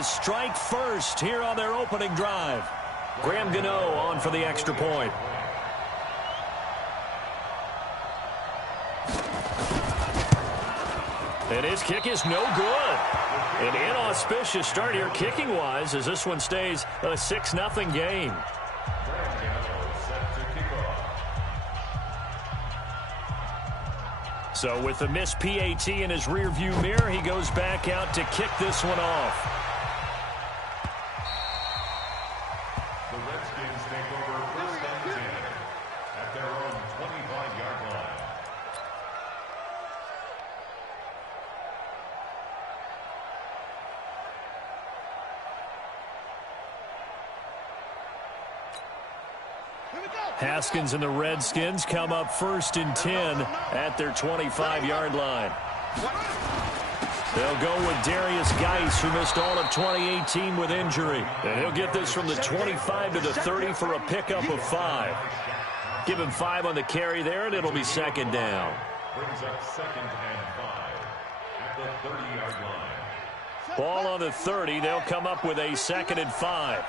to strike first here on their opening drive. Graham Gano on for the extra point. And his kick is no good. An inauspicious start here kicking-wise as this one stays a 6-0 game. So with the missed PAT in his rearview mirror, he goes back out to kick this one off. The Redskins take over first and 10 at their own 25-yard line. Haskins and the Redskins come up first and 10 at their 25-yard line. They'll go with Darius Geis, who missed all of 2018 with injury. And he'll get this from the 25 to the 30 for a pickup of 5. Give him 5 on the carry there, and it'll be second down. Brings up 2nd and 5 at the 30-yard line. Ball on the 30. They'll come up with a 2nd and 5.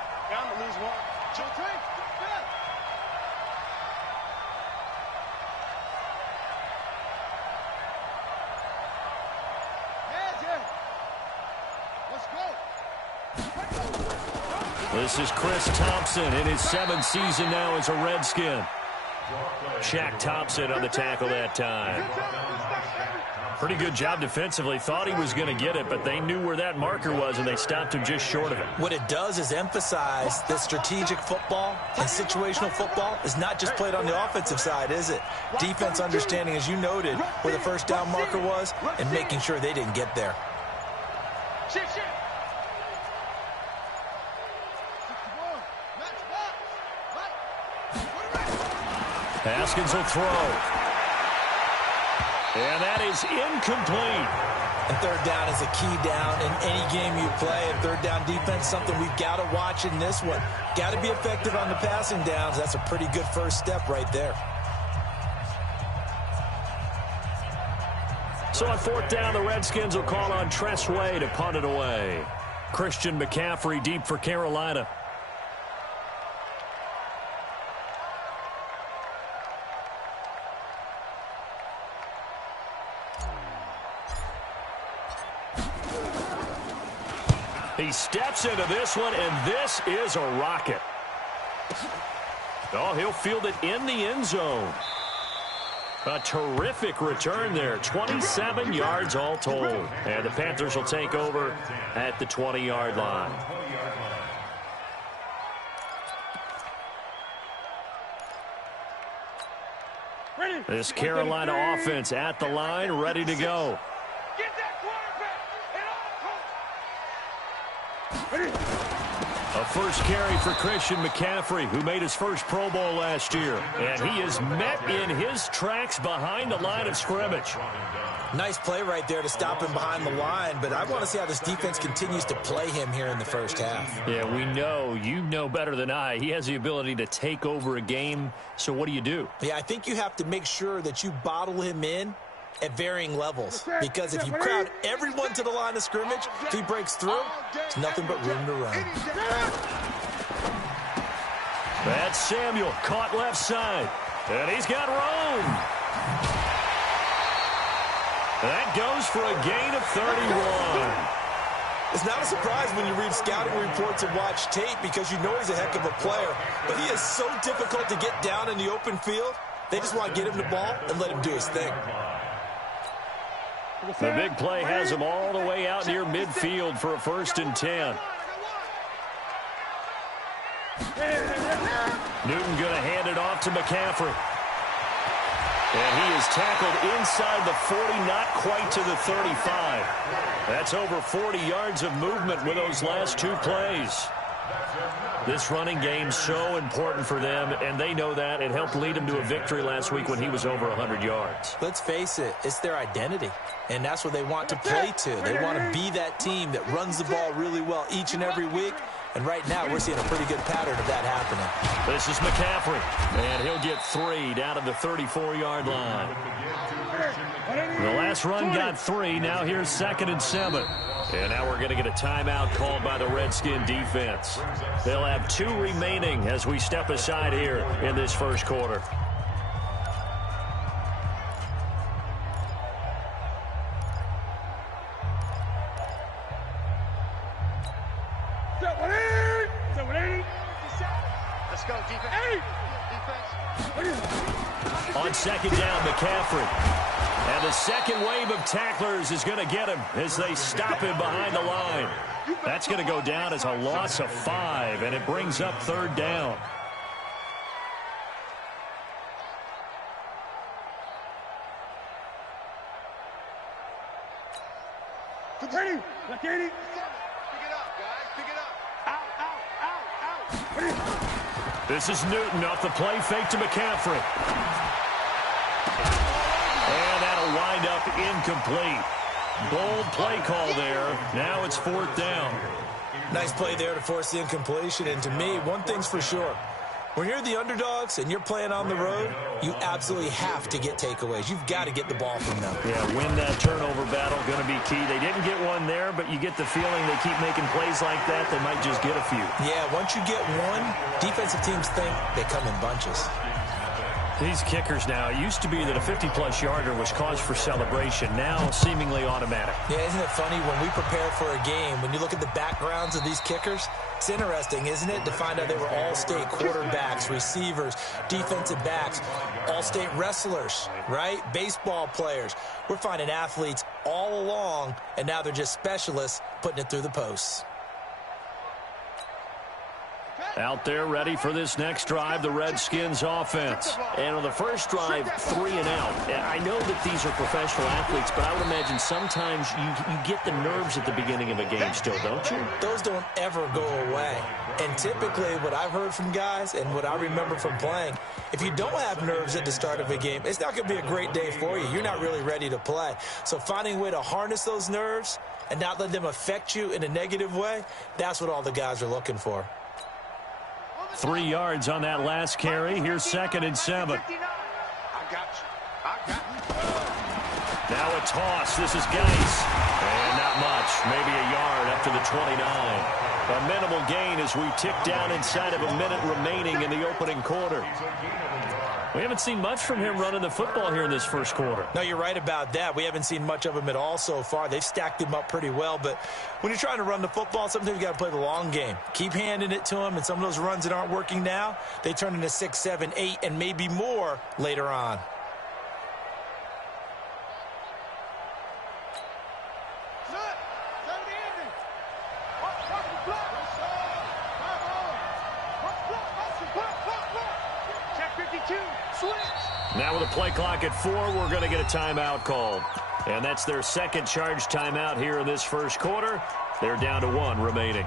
This is Chris Thompson in his 7th season now as a Redskin. Shaq Thompson on the tackle that time. Pretty good job defensively. Thought he was going to get it, but they knew where that marker was, and they stopped him just short of it. What it does is emphasize that strategic football and situational football is not just played on the offensive side, is it? Defense understanding, as you noted, where the first down marker was and making sure they didn't get there. Haskins will throw. And that is incomplete. And third down is a key down in any game you play. And third down defense, something we've got to watch in this one. Got to be effective on the passing downs. That's a pretty good first step right there. So on 4th down, the Redskins will call on Tress Way to punt it away. Christian McCaffrey deep for Carolina. He steps into this one, and this is a rocket. Oh, he'll field it in the end zone. A terrific return there. 27 yards all told. And the Panthers will take over at the 20-yard line. This Carolina offense at the line, ready to go. A first carry for Christian McCaffrey, who made his first Pro Bowl last year. And he is met in his tracks behind the line of scrimmage. Nice play right there to stop him behind the line, but I want to see how this defense continues to play him here in the first half. Yeah, we know. You know better than I. He has the ability to take over a game, so what do? Yeah, I think you have to make sure that you bottle him in at varying levels, because if you crowd everyone to the line of scrimmage, if he breaks through, there's nothing but room to run. That's Samuel, caught left side, and he's got room. That goes for a gain of 31. It's not a surprise when you read scouting reports and watch tape, because you know he's a heck of a player, but he is so difficult to get down in the open field. They just want to get him the ball and let him do his thing. The big play has him all the way out near midfield for a 1st and 10. Newton going to hand it off to McCaffrey. And he is tackled inside the 40, not quite to the 35. That's over 40 yards of movement with those last 2 plays. This running game so important for them, and they know that. It helped lead them to a victory last week when he was over 100 yards. Let's face it, it's their identity, and that's what they want to play to. They want to be that team that runs the ball really well each and every week, and right now we're seeing a pretty good pattern of that happening. This is McCaffrey, and he'll get 3 down to the 34-yard line. The last run got 3. Now here's 2nd and 7. And now we're going to get a timeout called by the Redskin defense. They'll have 2 remaining as we step aside here in this first quarter. Let's go, defense. On 2nd down, McCaffrey. And the second wave of tacklers is going to get him as they stop him behind the line. That's going to go down as a loss of 5, and it brings up 3rd down. Pick it up, guys. Pick it up. Out. This is Newton off the play fake to McCaffrey. And that'll wind up incomplete. Bold play call there. Now it's 4th down. Nice play there to force the incompletion. And to me, one thing's for sure. When you're the underdogs and you're playing on the road, you absolutely have to get takeaways. You've got to get the ball from them. Yeah, win that turnover battle, going to be key. They didn't get one there, but you get the feeling they keep making plays like that, they might just get a few. Yeah, once you get one, defensive teams think they come in bunches. These kickers now, it used to be that a 50-plus yarder was cause for celebration. Now, seemingly automatic. Yeah, isn't it funny when we prepare for a game, when you look at the backgrounds of these kickers, it's interesting, isn't it, to find out they were all-state quarterbacks, receivers, defensive backs, all-state wrestlers, right? Baseball players. We're finding athletes all along, and now they're just specialists putting it through the posts. Out there ready for this next drive, the Redskins offense. And on the first drive, 3 and out. I know that these are professional athletes, but I would imagine sometimes you get the nerves at the beginning of a game still, don't you? Those don't ever go away. And typically what I've heard from guys and what I remember from playing, if you don't have nerves at the start of a game, it's not going to be a great day for you. You're not really ready to play. So finding a way to harness those nerves and not let them affect you in a negative way, that's what all the guys are looking for. 3 yards on that last carry. Here's 2nd and 7. I got you. Now a toss. This is Geis. And not much. Maybe a yard up to the 29. A minimal gain as we tick down inside of a minute remaining in the opening quarter. We haven't seen much from him running the football here in this first quarter. No, you're right about that. We haven't seen much of him at all so far. They've stacked him up pretty well, but when you're trying to run the football, sometimes you got to play the long game. Keep handing it to him, and some of those runs that aren't working now, they turn into 6, 7, 8, and maybe more later on. Now with a play clock at 4, we're going to get a timeout called. And that's their second charge timeout here in this first quarter. They're down to 1 remaining.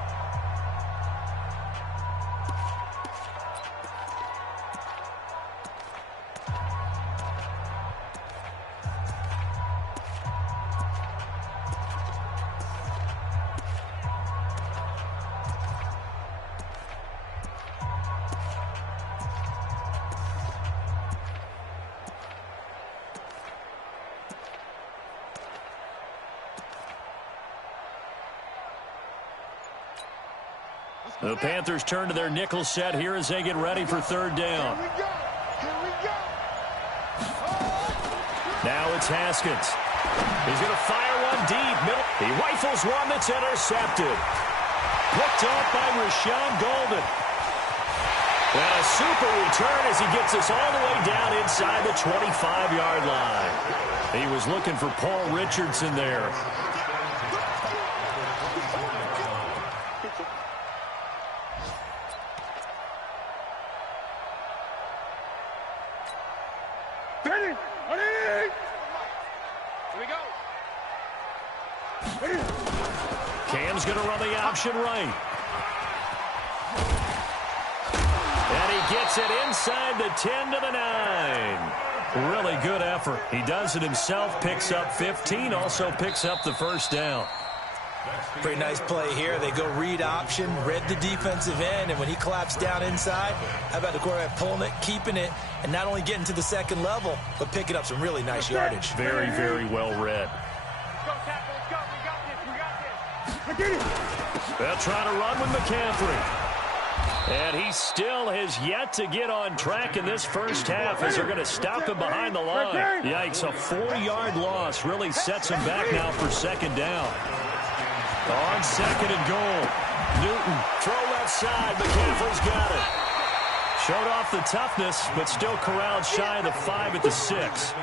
The Panthers turn to their nickel set here as they get ready for 3rd down. Now it's Haskins. He's going to fire one deep. Middle. He rifles one that's intercepted. Picked off by Rashawn Golden. And a super return as he gets us all the way down inside the 25-yard line. He was looking for Paul Richardson there. Cam's going to run the option right. And he gets it inside the 10 to the 9. Really good effort. He does it himself, picks up 15, also picks up the first down. Pretty nice play here. They go read option, read the defensive end, and when he claps down inside, how about the quarterback pulling it, keeping it, and not only getting to the second level, but picking up some really nice yardage. Very, very well read. They'll try to run with McCaffrey. And he still has yet to get on track in this first half as they're going to stop him behind the line. Yikes, a 4-yard loss really sets him back now for second down. On second and goal. Newton, throw left side. McCaffrey's got it. Showed off the toughness, but still corralled shy of the 5 at the 6.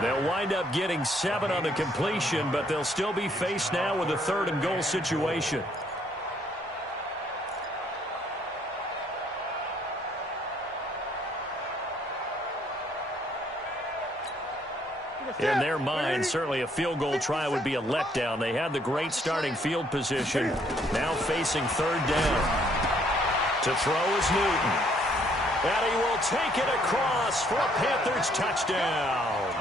They'll wind up getting 7 on the completion, but they'll still be faced now with a 3rd and goal situation. In their mind, certainly a field goal try would be a letdown. They had the great starting field position. Now facing 3rd down. To throw is Newton. And he will take it across for a Panthers touchdown.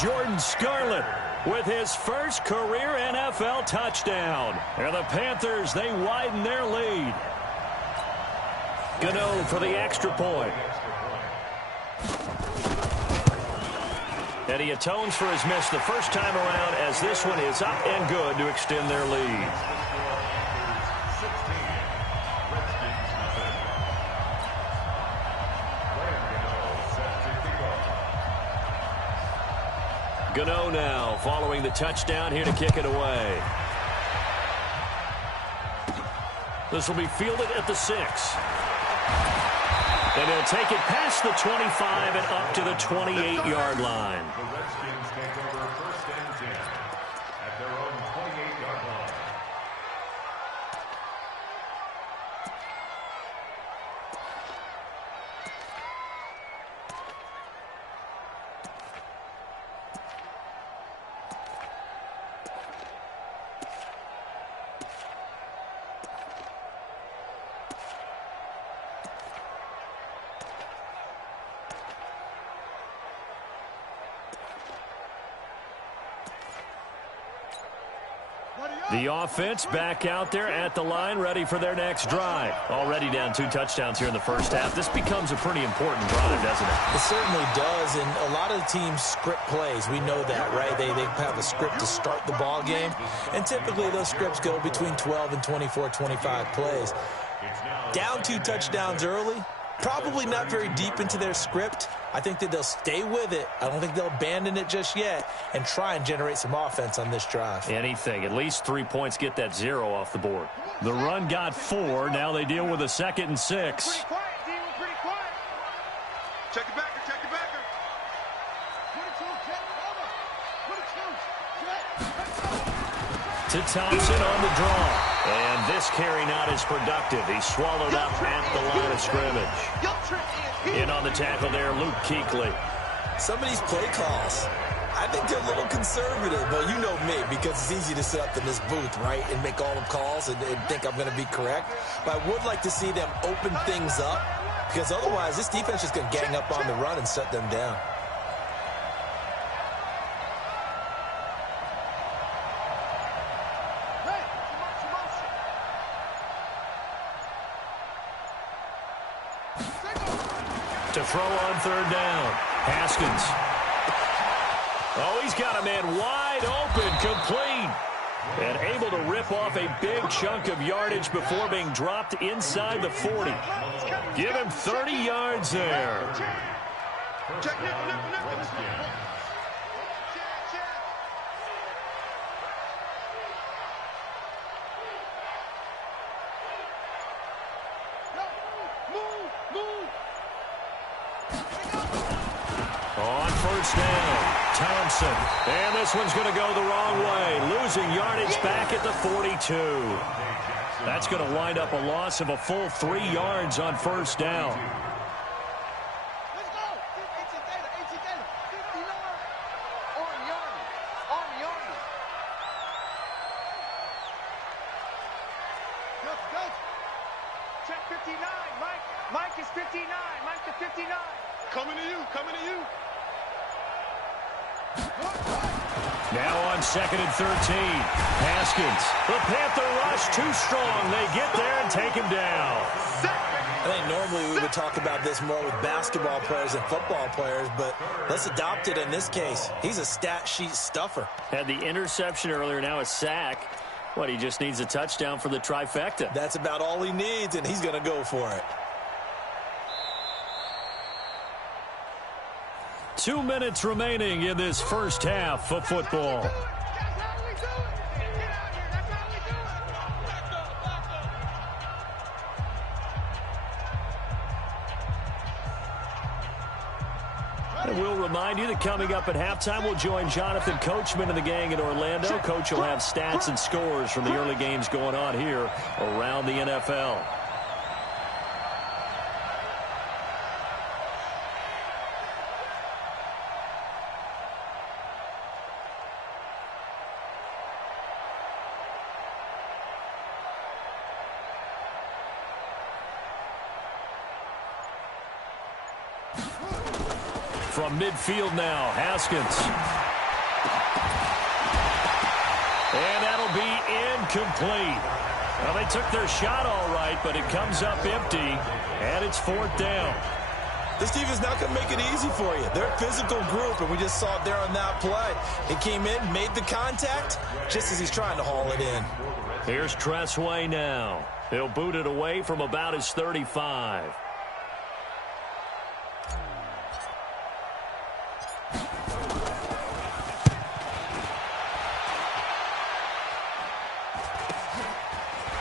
Jordan Scarlett with his first career NFL touchdown. And the Panthers, they widen their lead. Gano for the extra point. And he atones for his miss the first time around as this one is up and good to extend their lead. Gano now following the touchdown here to kick it away. This will be fielded at the 6. And he'll take it past the 25 and up to the 28-yard line. The Redskins take over 1st and 10 at their own 28-yard line. The offense back out there at the line, ready for their next drive. Already down 2 touchdowns here in the first half. This becomes a pretty important drive, doesn't it? It certainly does, and a lot of the teams script plays. We know that, right? They have a script to start the ball game, and typically those scripts go between 12 and 24, 25 plays. Down 2 touchdowns early, probably not very deep into their script. I think that they'll stay with it. I don't think they'll abandon it just yet and try and generate some offense on this drive. Anything. At least 3 points, get that 0 off the board. The run got 4. Now they deal with a 2nd and 6. Pretty quiet, D. We're pretty quiet. Check it backer, check it backer. 22, To Thompson on the draw. And this carry not as productive. He's swallowed up at the line of scrimmage. In on the tackle there, Luke Kuechly. Some of these play calls, I think they're a little conservative, but you know me, because it's easy to sit up in this booth, right, and make all the calls and think I'm going to be correct. But I would like to see them open things up, because otherwise this defense is going to gang up on the run and shut them down. To throw on 3rd down. Haskins. Oh, he's got a man wide open, complete. And able to rip off a big chunk of yardage before being dropped inside the 40. Give him 30 yards there. On 1st down, Thompson. And this one's going to go the wrong way. Losing yardage back at the 42. That's going to wind up a loss of a full 3 yards on 1st down. Check 59. Mike is 59. Mike to 59. Coming to you. Now on 2nd and 13. Haskins. The Panther rush too strong. They get there and take him down. I think normally we would talk about this more with basketball players and football players, but let's adopt it in this case. He's a stat sheet stuffer. Had the interception earlier, now a sack. What, he just needs a touchdown for the trifecta. That's about all he needs, and he's going to go for it. 2 minutes remaining in this first half of football. And we'll remind you that coming up at halftime, we'll join Jonathan Coachman and the gang in Orlando. Coach will have stats and scores from the early games going on here around the NFL. From midfield now, Haskins. And that'll be incomplete. Well, they took their shot all right, but it comes up empty, and it's 4th down. This defense not going to make it easy for you. They're a physical group, and we just saw it there on that play. He came in, made the contact, just as he's trying to haul it in. Here's Tressway now. He'll boot it away from about his 35.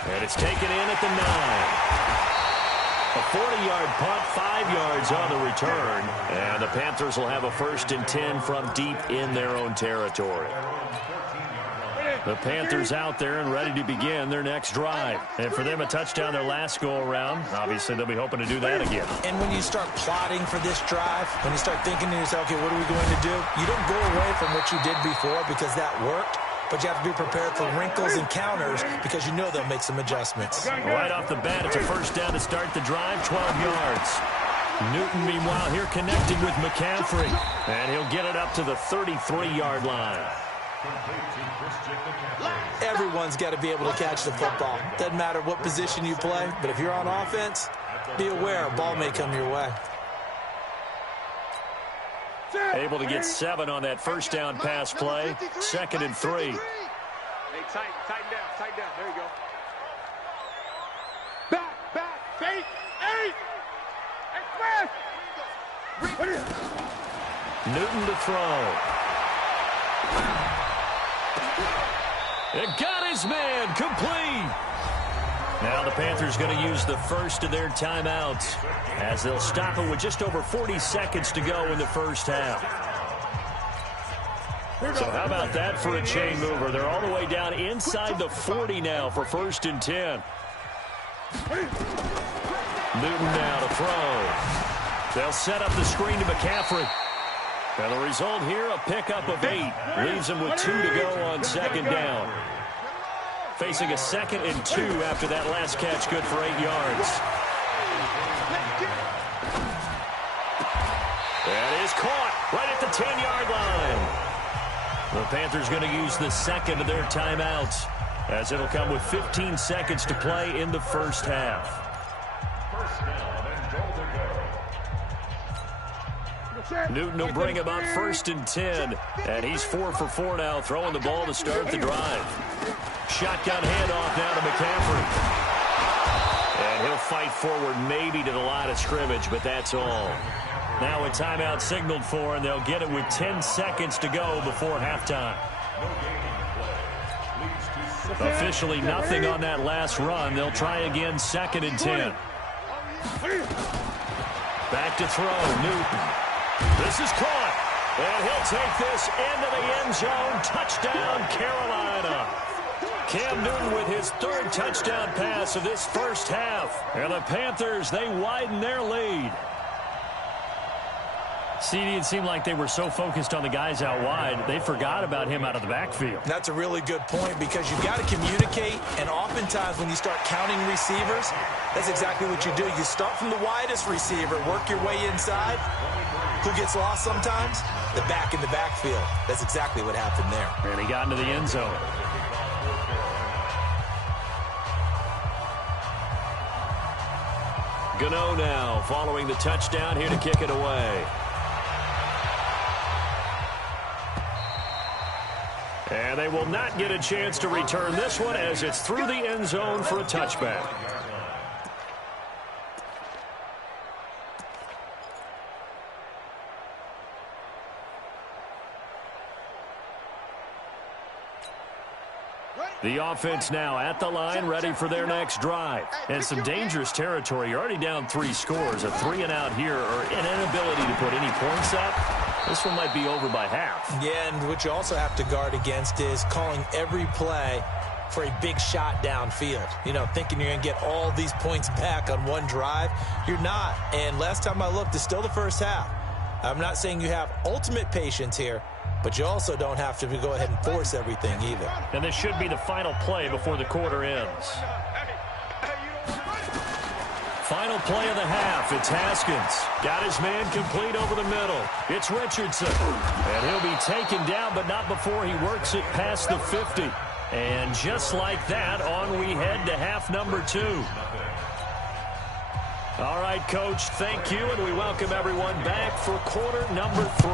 And it's taken in at the 9. A 40-yard punt, 5 yards on the return. And the Panthers will have a 1st and 10 from deep in their own territory. The Panthers out there and ready to begin their next drive. And for them, a touchdown their last go-around. Obviously, they'll be hoping to do that again. And when you start plotting for this drive, when you start thinking to yourself, okay, what are we going to do? You don't go away from what you did before because that worked. But you have to be prepared for wrinkles and counters because you know they'll make some adjustments. Right off the bat, it's a 1st down to start the drive, 12 yards. Newton, meanwhile, here connecting with McCaffrey. And he'll get it up to the 33-yard line. Everyone's got to be able to catch the football. Doesn't matter what position you play, but if you're on offense, be aware a ball may come your way. Able to get 7 on that 1st down pass play. 2nd and 3. Hey, tighten down. There you go. Back, fake, 8. Express. Newton to throw. It got his man complete. Now the Panthers going to use the first of their timeouts as they'll stop it with just over 40 seconds to go in the first half. So how about that for a chain mover? They're all the way down inside the 40 now for 1st and 10. Newton now to throw. They'll set up the screen to McCaffrey. And the result here, a pickup of 8. Leaves him with 2 to go on 2nd down. Facing a 2nd and 2 after that last catch, good for 8 yards. That is caught right at the 10-yard line. The Panthers going to use the 2nd of their timeouts as it'll come with 15 seconds to play in the first half. Newton will bring him up 1st and 10, and he's 4 for 4 now, throwing the ball to start the drive. Shotgun handoff now to McCaffrey. And he'll fight forward maybe to the line of scrimmage, but that's all. Now a timeout signaled for, and they'll get it with 10 seconds to go before halftime. Officially nothing on that last run. They'll try again 2nd and 10. Back to throw, Newton. This is caught, and he'll take this into the end zone. Touchdown, Carolina. Cam Newton with his 3rd touchdown pass of this first half. And the Panthers, they widen their lead. CD, it seemed like they were so focused on the guys out wide, they forgot about him out of the backfield. That's a really good point because you've got to communicate, and oftentimes when you start counting receivers, that's exactly what you do. You start from the widest receiver, work your way inside. Who gets lost sometimes? the back in the backfield. That's exactly what happened there. And he got into the end zone. Gano now following the touchdown here to kick it away. And they will not get a chance to return this one as it's through the end zone for a touchback. The offense now at the line, ready for their next drive. And some dangerous territory. You're already down 3 scores. A 3-and-out here or an inability to put any points up. This one might be over by half. Yeah, and what you also have to guard against is calling every play for a big shot downfield. You know, thinking you're going to get all these points back on one drive. You're not. And last time I looked, it's still the first half. I'm not saying you have ultimate patience here, but you also don't have to go ahead and force everything either. And this should be the final play before the quarter ends. Final play of the half. It's Haskins. Got his man complete over the middle. It's Richardson. And he'll be taken down, but not before he works it past the 50. And just like that, on we head to half number 2. All right, Coach, thank you, and we welcome everyone back for quarter number 3.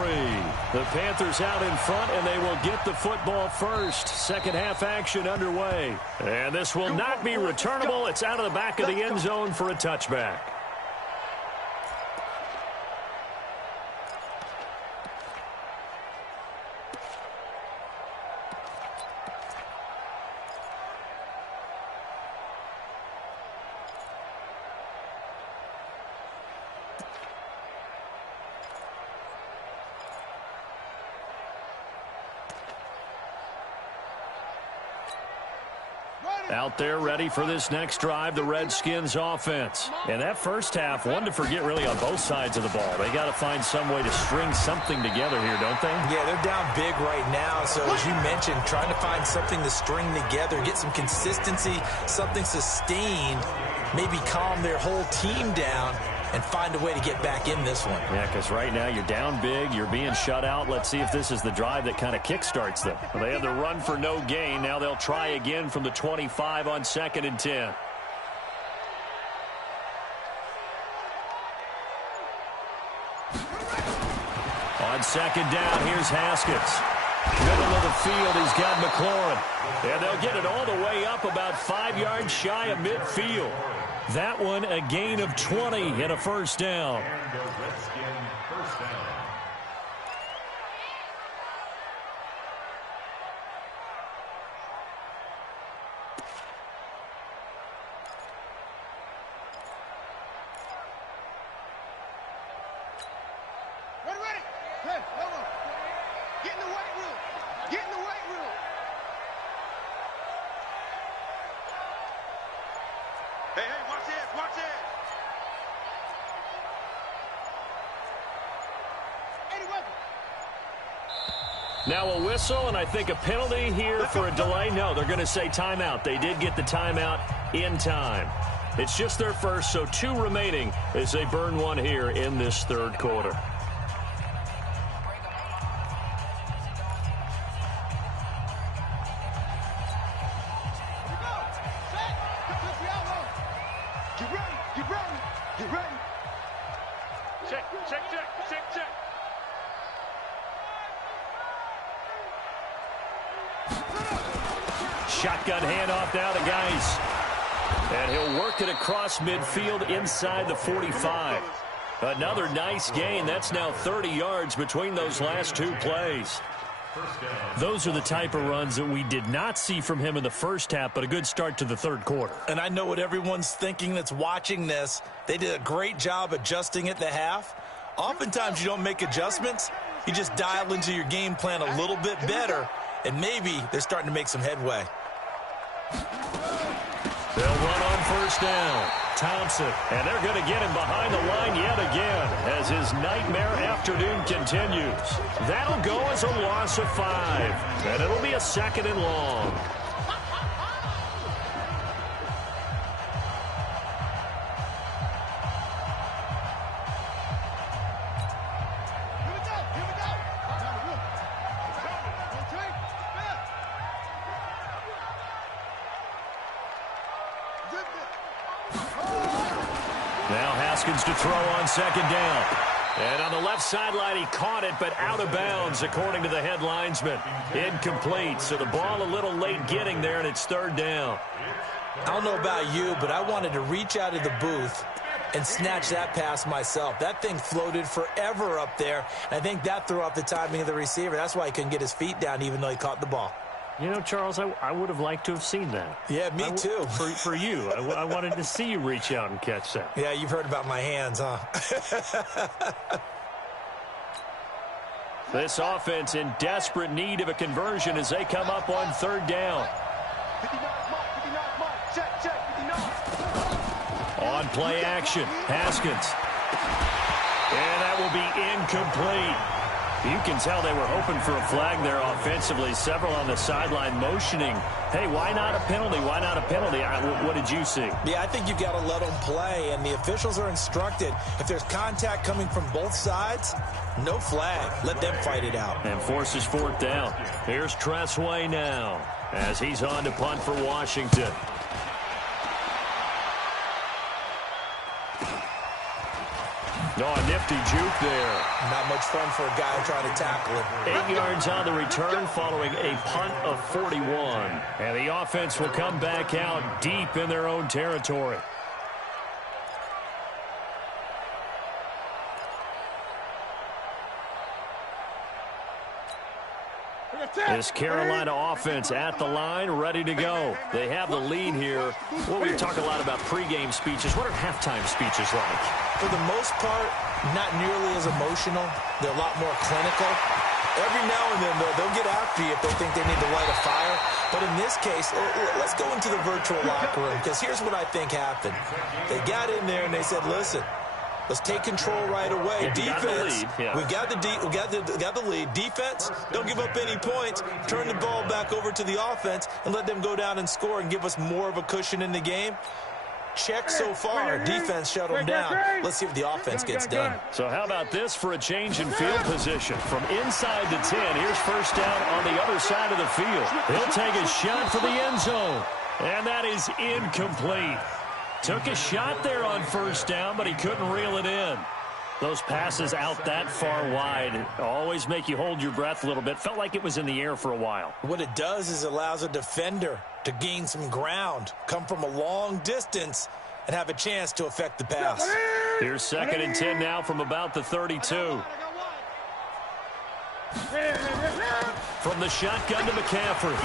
The Panthers out in front, and they will get the football first. Second half action underway. And this will not be returnable. It's out of the back of the end zone for a touchback. Out there ready for this next drive, the Redskins offense. And that first half, one to forget really on both sides of the ball. They got to find some way to string something together here, don't they? Yeah, they're down big right now. So as you mentioned, trying to find something to string together, get some consistency, something sustained, maybe calm their whole team down and find a way to get back in this one. Yeah, because right now you're down big, you're being shut out. Let's see if this is the drive that kind of kickstarts them. Well, they had the run for no gain. Now they'll try again from the 25 on 2nd and 10. On 2nd down, here's Haskins. Middle of the field, he's got McLaurin. And they'll get it all the way up about 5 yards shy of midfield. That one a gain of 20 and a first down. And the Redskin first down. Ready. Hey, hold on. Get in the weight room. Get in the weight room. Hey, watch this, watch this. Now a whistle, and I think a penalty here for a delay. No, they're going to say timeout. They did get the timeout in time. It's just their first, so 2 remaining as they burn one here in this third quarter. Check. Shotgun handoff now to Geis. And he'll work it across midfield inside the 45. Another nice gain. That's now 30 yards between those last 2 plays. Those are the type of runs that we did not see from him in the first half, but a good start to the third quarter. And I know what everyone's thinking that's watching this. They did a great job adjusting at the half. Oftentimes you don't make adjustments. You just dial into your game plan a little bit better, and maybe they're starting to make some headway. They'll run on first down. Thompson, and they're going to get him behind the line yet again as his nightmare afternoon continues. That'll go as a loss of 5, and it'll be a 2nd and long. Now Haskins to throw on second down. And on the left sideline, he caught it, but out of bounds, according to the head linesman. Incomplete, so the ball a little late getting there, and it's third down. I don't know about you, but I wanted to reach out of the booth and snatch that pass myself. That thing floated forever up there. I think that threw off the timing of the receiver. That's why he couldn't get his feet down, even though he caught the ball. You know, Charles, I would have liked to have seen that. Yeah, me too. For you. I wanted to see you reach out and catch that. Yeah, you've heard about my hands, huh? This offense in desperate need of a conversion as they come up on third down. 59 mark, 59 mark. Check, 59. On play action, Haskins. And that will be incomplete. You can tell they were hoping for a flag there offensively. Several on the sideline motioning, hey, why not a penalty? Why not a penalty? What did you see? Yeah, I think you got to let them play, and the officials are instructed, if there's contact coming from both sides, no flag. Let them fight it out. And forces fourth down. Here's Tressway now as he's on to punt for Washington. Oh, a nifty juke there. Not much fun for a guy trying to tackle it. 8 yards on the return following a punt of 41. And the offense will come back out deep in their own territory. This Carolina offense at the line, ready to go. They have the lead here. Well, we talk a lot about pregame speeches. What are halftime speeches like? For the most part, not nearly as emotional. They're a lot more clinical. Every now and then, they'll get after you if they think they need to light a fire. But in this case, let's go into the virtual locker room, because here's what I think happened. They got in there and they said, listen, let's take control right away. Defense, we've got the lead. Defense, don't give up any points. Turn the ball back over to the offense and let them go down and score and give us more of a cushion in the game. Check so far. Defense shut them down. Let's see what the offense gets done. So how about this for a change in field position? From inside the 10, here's first down on the other side of the field. He'll take a shot for the end zone. And that is incomplete. Took a shot there on first down, but he couldn't reel it in. Those passes out that far wide always make you hold your breath a little bit. Felt like it was in the air for a while. What it does is it allows a defender to gain some ground, come from a long distance, and have a chance to affect the pass. Here's second and 10 now from about the 32. From the shotgun to McCaffrey.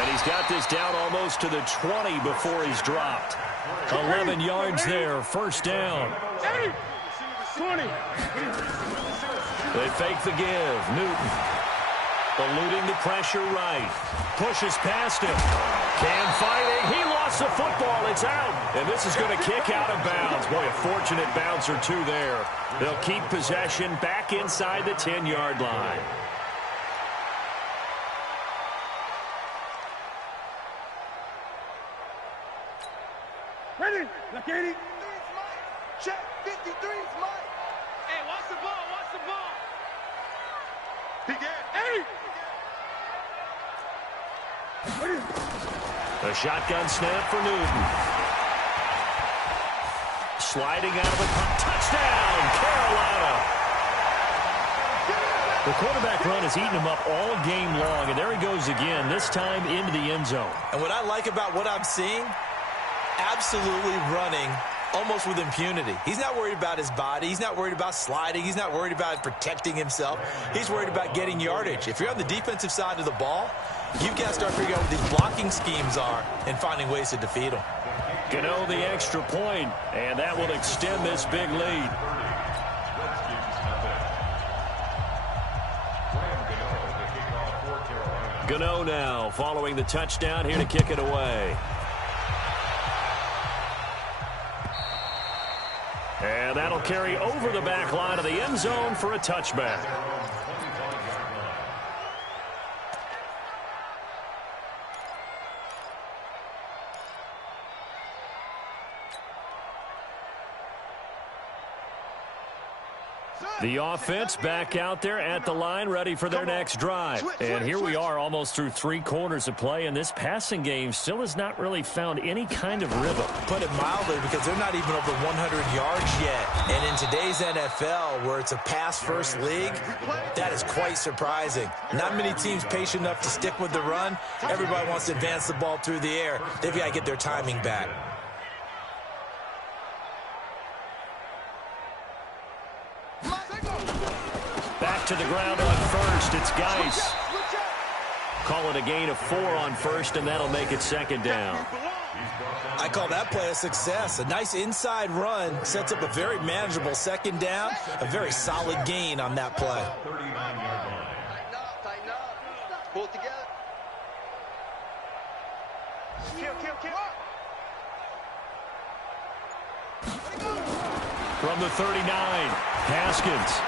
And he's got this down almost to the 20 before he's dropped. 11 yards there, first down. 20. They fake the give. Newton eluding the pressure right. Pushes past him. Cam fighting. He lost the football. It's out. And this is going to kick out of bounds. Boy, a fortunate bounce or two there. They'll keep possession back inside the 10-yard line. Ready? Look at it. Check. 53 is Mike. Hey, watch the ball. Watch the ball. He get. Hey. A shotgun snap for Newton. Sliding out of the touchdown, Carolina. The quarterback run has eaten him up all game long, and there he goes again, this time into the end zone. And what I like about what I'm seeing, absolutely running almost with impunity. He's not worried about his body. He's not worried about sliding. He's not worried about protecting himself. He's worried about getting yardage. If you're on the defensive side of the ball, you've got to start figuring out what these blocking schemes are and finding ways to defeat them. Gano the extra point, and that will extend this big lead. Gano now following the touchdown here to kick it away. And that'll carry over the back line of the end zone for a touchback. The offense back out there at the line, ready for their next drive. And here we are almost through 3 quarters of play, and this passing game still has not really found any kind of rhythm. Put it mildly, because they're not even over 100 yards yet. And in today's NFL, where it's a pass-first league, that is quite surprising. Not many teams patient enough to stick with the run. Everybody wants to advance the ball through the air. They've got to get their timing back. Back to the ground on first. It's Geis. Call it a gain of 4 on first, and that'll make it 2nd down. I call that play a success. A nice inside run sets up a very manageable 2nd down. A very solid gain on that play. 39-yard line. Tighten up. Pull it together. Kill. From the 39, Haskins.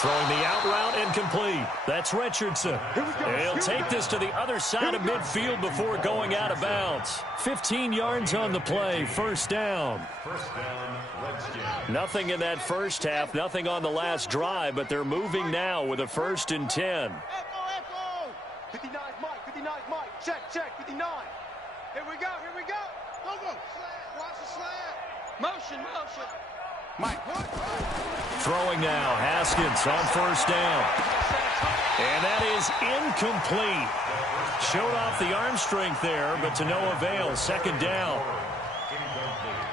Throwing the out route incomplete. That's Richardson. He'll take this to the other side of midfield before going out of bounds. 15 yards on the play, 1st down. First down, Redskins. Nothing in that first half, nothing on the last drive, but they're moving now with a 1st and 10. 59 Mike. Check, 59. Here we go. Go. Watch the slant. Motion. Mike, what? Throwing now, Haskins on 1st down. And that is incomplete. Showed off the arm strength there, but to no avail. 2nd down. Incomplete.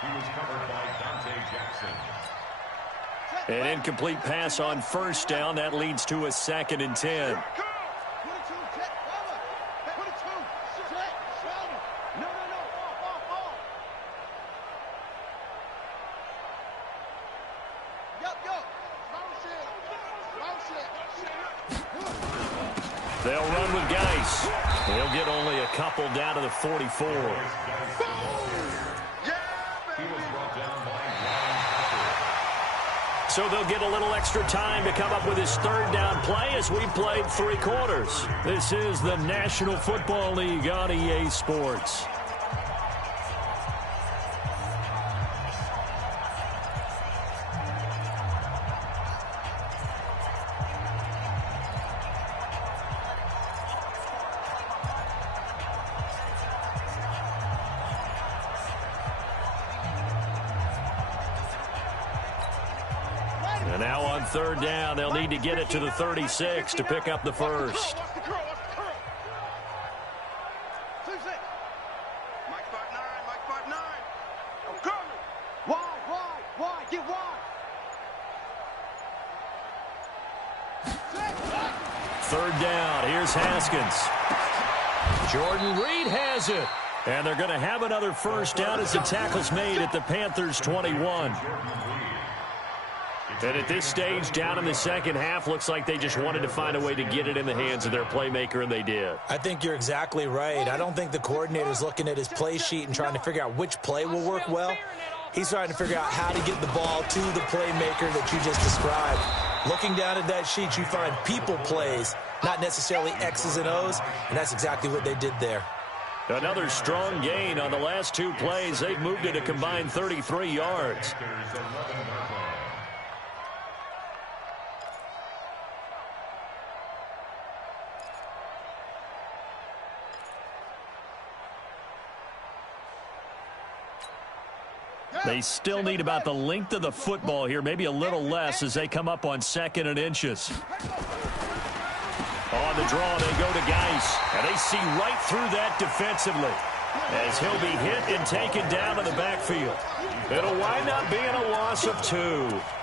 He was covered by Dante Jackson. An incomplete pass on 1st down. That leads to a 2nd and 10. They'll run with Geis. He'll get only a couple down to the 44. He was brought down by Brian Tucker. So they'll get a little extra time to come up with his 3rd down play as we played 3 quarters. This is the National Football League on EA Sports. And now on 3rd down, they'll need to get it to the 36 to pick up the 1st. Mike 5'9". I'm coming. Wide. Get wide. 3rd down. Here's Haskins. Jordan Reed has it. And they're going to have another 1st down as the tackle's made at the Panthers' 21. And at this stage, down in the 2nd half, looks like they just wanted to find a way to get it in the hands of their playmaker, and they did. I think you're exactly right. I don't think the coordinator's looking at his play sheet and trying to figure out which play will work well. He's trying to figure out how to get the ball to the playmaker that you just described. Looking down at that sheet, you find people plays, not necessarily X's and O's, and that's exactly what they did there. Another strong gain on the last 2 plays. They've moved it a combined 33 yards. They still need about the length of the football here, maybe a little less as they come up on 2nd and inches. On the draw, they go to Geis, and they see right through that defensively as he'll be hit and taken down in the backfield. It'll wind up being a loss of 2,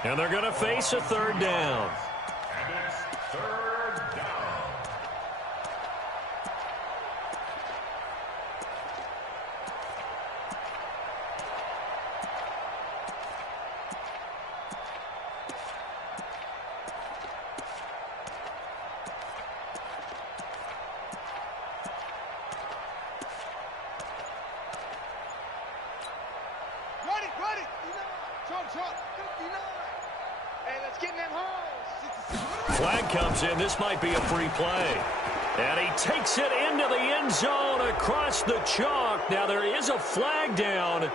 and they're going to face a 3rd down. And it's 3rd down. Ready. Trump. 59. Hey, let's get in them holes. Flag comes in. This might be a free play. And he takes it into the end zone across the chalk. Now there is a flag down.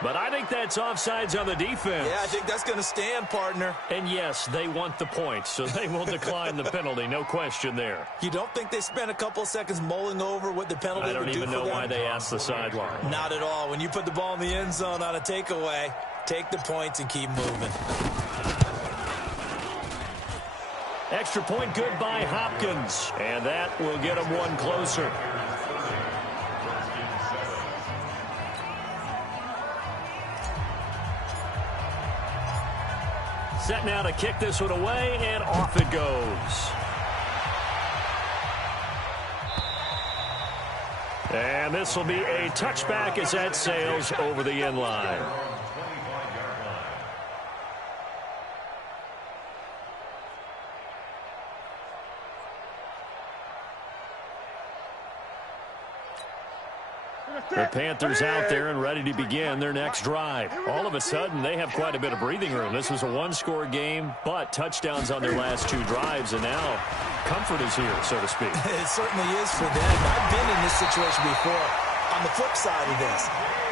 But I think that's offsides on the defense. Yeah, I think that's going to stand, partner. And yes, they want the points, so they will decline the penalty. No question there. You don't think they spent a couple of seconds mulling over what the penalty would do for them? I don't even know why they asked the sideline. Not at all. When you put the ball in the end zone on a takeaway, take the points and keep moving. Extra point good by Hopkins. And that will get them one closer. Set now to kick this one away, and off it goes. And this will be a touchback as that sails over the end line. The Panthers out there and ready to begin their next drive. All of a sudden, they have quite a bit of breathing room. This was a one-score game, but touchdowns on their last two drives, and now comfort is here, so to speak. It certainly is for them. I've been in this situation before on the flip side of this.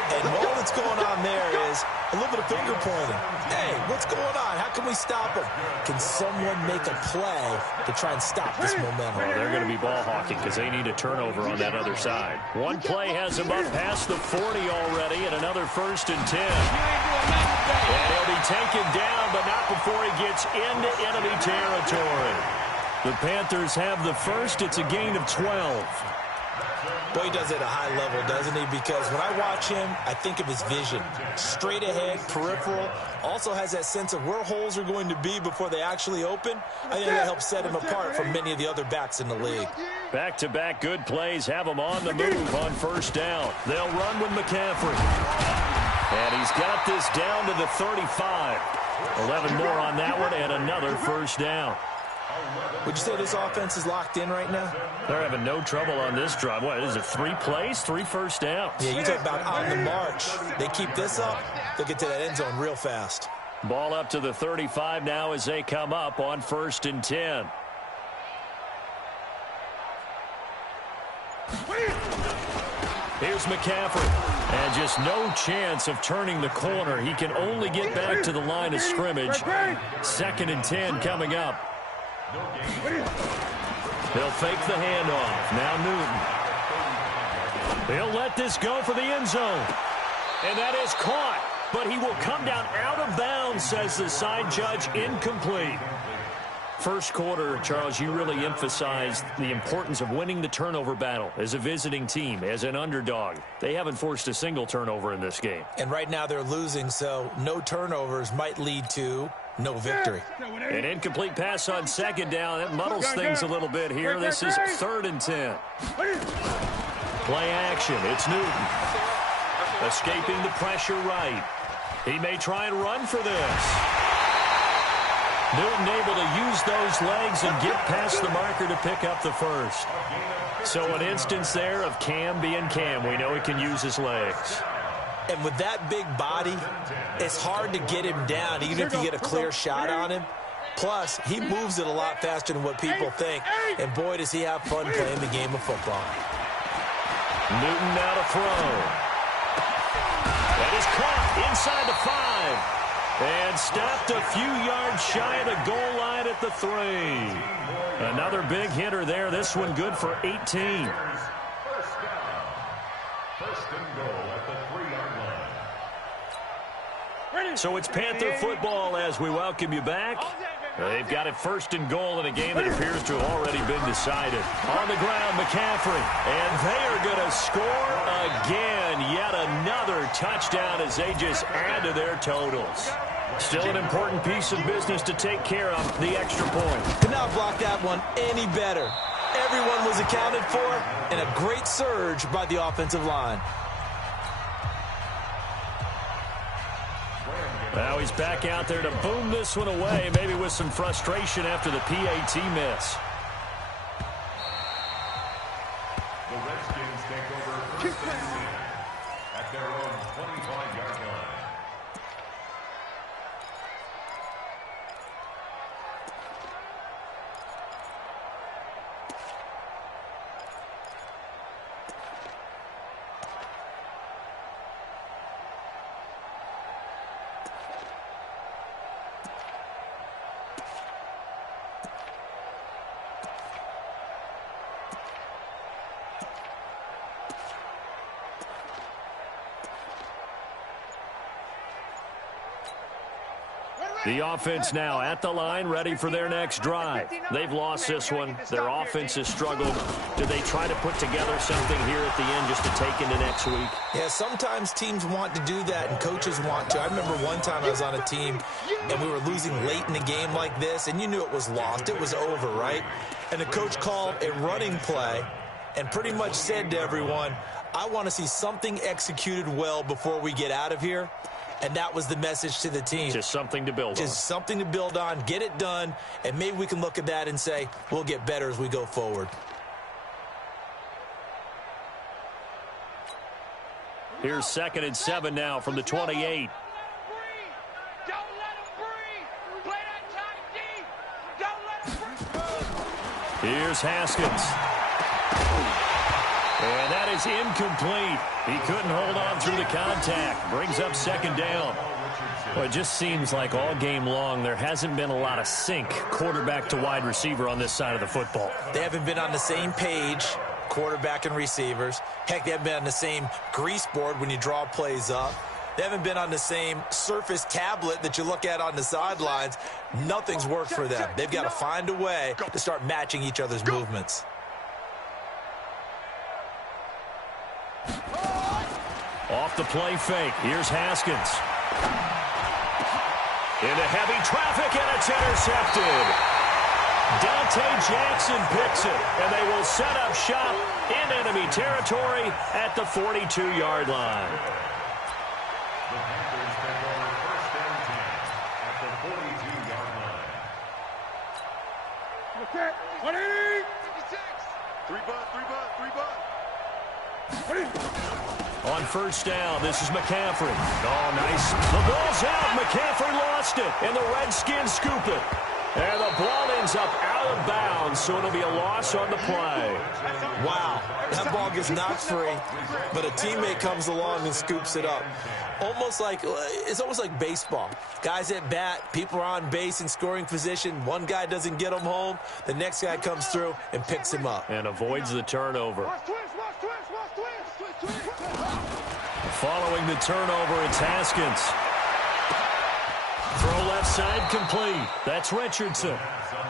And all that's going on there is a little bit of finger pointing. Hey, what's going on? How can we stop them? Can someone make a play to try and stop this momentum? Well, they're going to be ball hawking because they need a turnover on that other side. One play has them up past the 40 already, and another 1st and 10. And he'll be taken down, but not before he gets into enemy territory. The Panthers have the first. It's a gain of 12. Boy, he does it at a high level, doesn't he? Because when I watch him, I think of his vision. Straight ahead, peripheral. Also has that sense of where holes are going to be before they actually open. I think that helps set him apart from many of the other backs in the league. Back-to-back good plays have him on the move on 1st down. They'll run with McCaffrey. And he's got this down to the 35. 11 more on that one and another 1st down. Would you say this offense is locked in right now? They're having no trouble on this drive. What is it, 3 plays, 3 first downs? Yeah, you talk about on the march. They keep this up, they'll get to that end zone real fast. Ball up to the 35 now as they come up on 1st and 10. Here's McCaffrey. And just no chance of turning the corner. He can only get back to the line of scrimmage. 2nd and 10 coming up. They'll fake the handoff. Now Newton. He'll let this go for the end zone. And that is caught. But he will come down out of bounds, says the side judge. Incomplete. First quarter, Charles, you really emphasized the importance of winning the turnover battle as a visiting team, as an underdog. They haven't forced a single turnover in this game. And right now they're losing, so no turnovers might lead to no victory. An incomplete pass on 2nd down. That muddles things a little bit here. This is 3rd and 10. Play action. It's Newton. Escaping the pressure right. He may try and run for this. Newton able to use those legs and get past the marker to pick up the 1st. So an instance there of Cam being Cam. We know he can use his legs. And with that big body, it's hard to get him down, even if you get a clear shot on him. Plus, he moves it a lot faster than what people think. And boy, does he have fun playing the game of football. Newton now to throw. That is caught inside the 5. And stopped a few yards shy of the goal line at the 3. Another big hitter there. This one good for 18. First and goal at the 3-yard line. So it's Panther football as we welcome you back. They've got it 1st and goal in a game that appears to have already been decided. On the ground, McCaffrey. And they are going to score again. Yet another touchdown as they just add to their totals. Still an important piece of business to take care of, the extra point. Could not block that one any better. Everyone was accounted for, and a great surge by the offensive line. Now he's back out there to boom this one away, maybe with some frustration after the PAT miss. The Redskins take over 1st and 10 at their own 25-yard line. The offense now at the line, ready for their next drive. They've lost this one. Their offense has struggled. Do they try to put together something here at the end just to take into next week? Yeah, sometimes teams want to do that, and coaches want to. I remember one time I was on a team, and we were losing late in a game like this, and you knew it was lost. It was over, right? And the coach called a running play and pretty much said to everyone, I want to see something executed well before we get out of here. And that was the message to the team. Just something to build on. Just something to build on, get it done, and maybe we can look at that and say, we'll get better as we go forward. Here's 2nd and 7 now from the 28. Here's Haskins. And that is incomplete. He couldn't hold on through the contact. Brings up 2nd down. Well, it just seems like all game long there hasn't been a lot of sync quarterback to wide receiver on this side of the football. They haven't been on the same page, quarterback and receivers. Heck, they haven't been on the same grease board when you draw plays up. They haven't been on the same surface tablet that you look at on the sidelines. Nothing's worked for them. They've got to find a way to start matching each other's movements. Off the play fake. Here's Haskins. Into heavy traffic, and it's intercepted. Dante Jackson picks it, and they will set up shop in enemy territory at the 42-yard line. The Panthers take over 1st and 10 at the 42-yard line. Okay, 180. 3 butt. On 1st down, this is McCaffrey. Oh, nice. The ball's out. McCaffrey lost it, and the Redskins scoop it. And the ball ends up out of bounds, so it'll be a loss on the play. Wow, that ball gets knocked free, but a teammate comes along and scoops it up. It's almost like baseball. Guys at bat, people are on base in scoring position. One guy doesn't get him home. The next guy comes through and picks him up. And avoids the turnover. Following the turnover, it's Haskins. Throw left side complete. That's Richardson.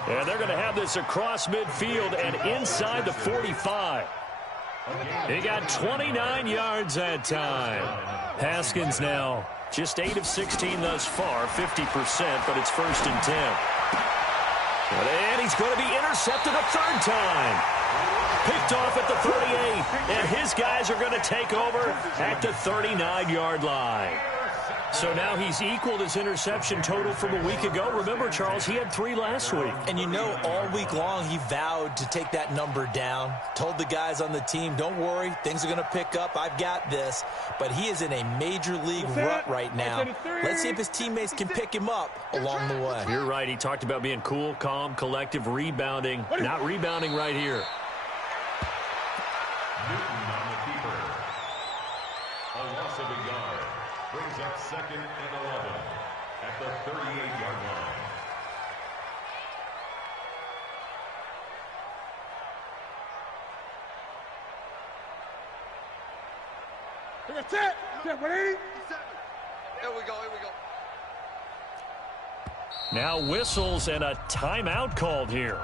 And they're going to have this across midfield and inside the 45. He got 29 yards that time. Haskins now just 8 of 16 thus far, 50%, but it's 1st and 10. And he's going to be intercepted a 3rd time. Picked off at the 38, and his guys are going to take over at the 39-yard line. So now he's equaled his interception total from a week ago. Remember, Charles, he had 3 last week. And you know, all week long he vowed to take that number down. Told the guys on the team, don't worry, things are going to pick up. I've got this. But he is in a major league rut right now. Let's see if his teammates can pick him up along the way. You're right. He talked about being cool, calm, collective, rebounding. Not rebounding right here. Newton on the keeper. A loss of a yard. Brings up 2nd and 11 at the 38-yard line. That's it. 180. Here we go. Now whistles and a timeout called here.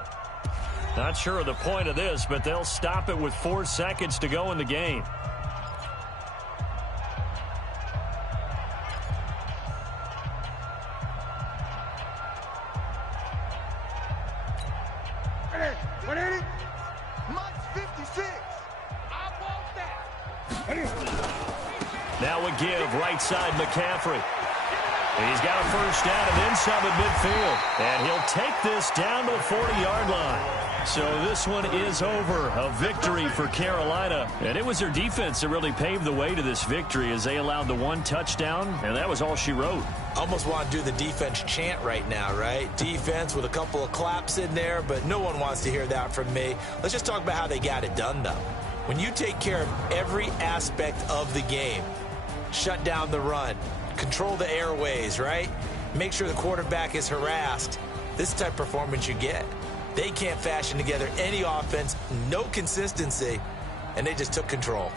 Not sure of the point of this, but they'll stop it with 4 seconds to go in the game. Now a give, right side McCaffrey. He's got a 1st down and then some at midfield. And he'll take this down to the 40-yard line. So this one is over. A victory for Carolina. And it was their defense that really paved the way to this victory as they allowed the 1 touchdown, and that was all she wrote. Almost want to do the defense chant right now, right? Defense with a couple of claps in there, but no one wants to hear that from me. Let's just talk about how they got it done, though. When you take care of every aspect of the game, shut down the run, control the airways, right? Make sure the quarterback is harassed. This is the type of performance you get. They can't fashion together any offense, no consistency, and they just took control.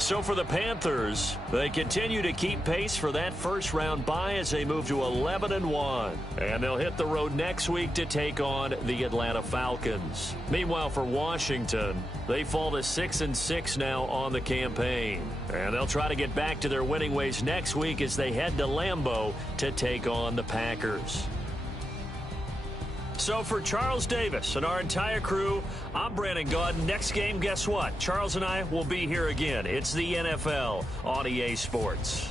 So for the Panthers, they continue to keep pace for that first-round bye as they move to 11-1. And they'll hit the road next week to take on the Atlanta Falcons. Meanwhile, for Washington, they fall to 6-6 now on the campaign. And they'll try to get back to their winning ways next week as they head to Lambeau to take on the Packers. So for Charles Davis and our entire crew, I'm Brandon Gaudin. Next game, guess what? Charles and I will be here again. It's the NFL on EA Sports.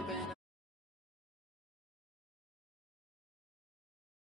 jumping